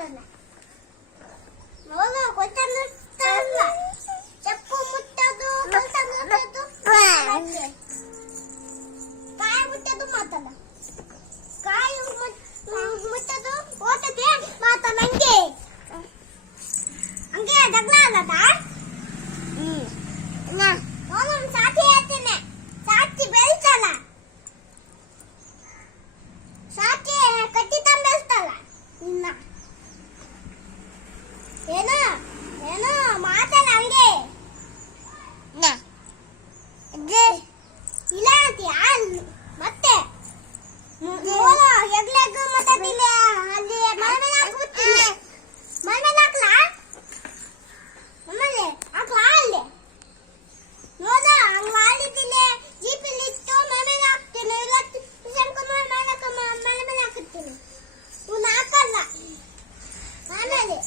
ಮಾತಲ್ಲ ನೋಡು ಕೊಟ್ಟಲ್ಲ ಚಪ್ಪು ಮುಟ್ಟದು ಕಲ್ತ ಮುಟ್ಟದು ಕಾಯಿ ಮುಟ್ಟದು ಮಾತಲ್ಲ ಕಾಯಿ ಮುಟ್ಟದು ಓಟಕ್ಕೆ ಮಾತಲ್ಲ ಹಂಗೆ ಹಂಗೆ ಜಗಳ ಆಗದ ನೋಡು ಸಾಥಿ ಹೇಳ್ತೇನೆ ಸಾಥಿ ಬೆಳ್ಸಲ್ಲ ಸಾಥಿ ಕಟ್ಟಿ ತಂಬೆಸ್ತಲ್ಲ ಇನ್ನ ಏನೋ ಏನೋ ಮಾತಲ್ಲ ಹಂಗೆ ಇಲ್ಲ ಅಂತಿ ಮತ್ತೆ ನೋಡು ಹೆಗ್ಲೆಗ್ ಮಾತಾಡಿಲ್ಲ ಅಲ್ಲಿ ಮನೆ ಮೇಲೆ ಹಾಕ್ಬಿಡ್ತೀನಿ ಮನೆ ಮೇಲೆ ಹಾಕ್ಲಾ ಆಮೇಲೆ ಹಾಕ್ಲಾ ಅಲ್ಲಿ ನೋಡ ಹಂಗ ಮಾಡಿದ್ದಿಲ್ಲ ಜೀಪಲ್ಲಿ ಇಟ್ಟು ಮನೆ ಮೇಲೆ ಹಾಕ್ತೀನಿ ಇಲ್ಲ ಮನೆ ಮೇಲೆ ಹಾಕುತ್ತೀನಿ ಇವ್ನು ಹಾಕಲ್ಲ ಆಮೇಲೆ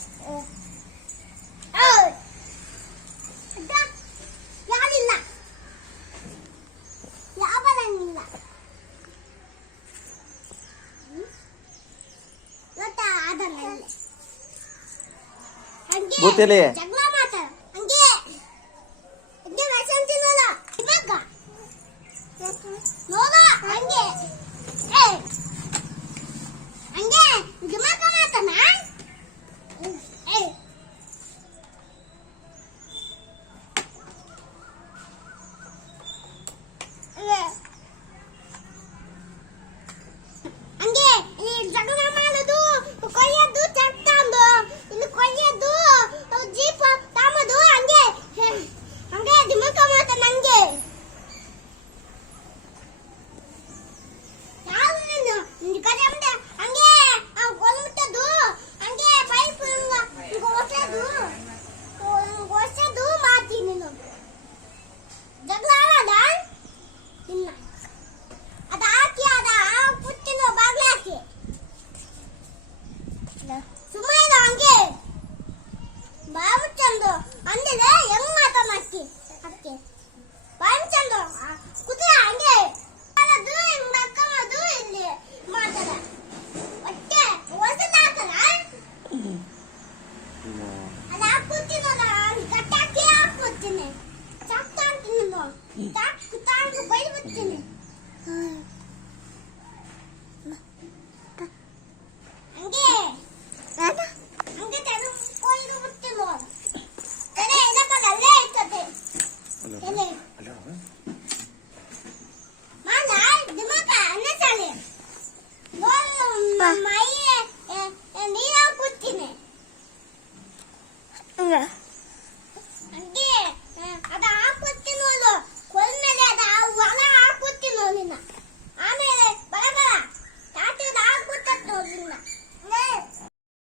ಯಾರಿಲ್ಲ ಯಾವ ಬರಂಗಿಲ್ಲ ಗೊತ್ತಾ ಅದಲ್ಲ ಹಂಗೆ ಜಗಳ ಮಾತಾಡ ಹಂಗೆ ಹಂಗೆ ಮೆಸಂತಿನಲ್ಲ ಇವಾಗ ನೋಡ ಹಂಗೆ ಹಂಗೆ ದಿಮಾಕ ಮಾತನ ಹಂಗೆ ಈ ಜಗಳ ಮಾಡೋದು ಕೊಯ್ಯೋದು ಚಟ್ಟಂದು ಇಲ್ಲಿ ಕೊಯ್ಯೋದು ಜೀಪ್ ತಾಮದು ಹಂಗೆ ಹಂಗೆ ದಿಮಾಕ ಮಾತನ ಹಂಗೆ ಯಾವ ನೀನು ಕಡೆ ಹಂಗೆ ಕೊಲ್ಬಿಟ್ಟದು ಹಂಗೆ ಪೈಪ್ ಹೊಸದು ಮಾಡ್ತೀನಿ ನೀನು ಜಗಳ ಆಡೋದ ಇಲ್ಲ ಅದ ಹಾಕಿ ಅದ ಪುಟ್ಟಿನ ಬಾಗ್ಲ ಹಾಕಿ